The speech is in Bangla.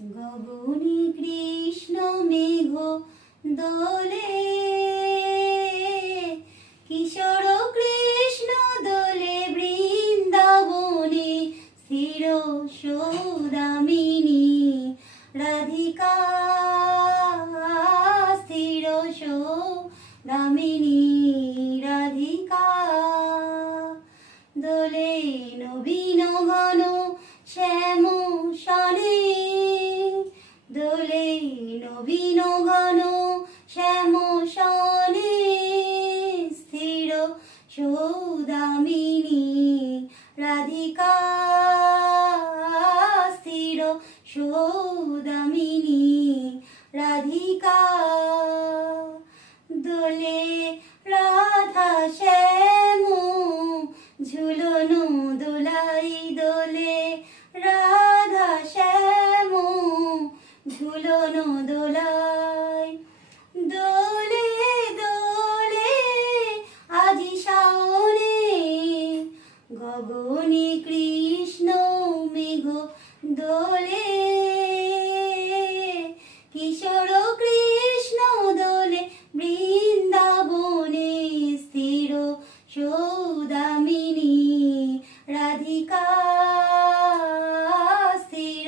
গগনে কৃষ্ণ মেঘ দোলে, কিশোর কৃষ্ণ দোলে বৃন্দাবনে, স্থির সৌদামিনী রাধিকা, স্থির সৌদামিনী রাধিকা। দোলে নবীন ঘন শ্যাম সনে, দোলে নবীন ঘন শ্যাম সনে, স্থির সৌদামিনী রাধিকা, স্থির সৌদামিনী রাধিকা। দোলে রাধা শ্যাম ঝুলনো দোলাই, দোলে রাধা শ্যাম ঝুলনো দোলাই। দোলে দোলে আজি শাওনে, গগনে কৃষ্ণ মেঘ দোলে, কিশোর কৃষ্ণ দোলে বৃন্দাবনে, স্থির সৌদামিনী রাধিকা, স্থির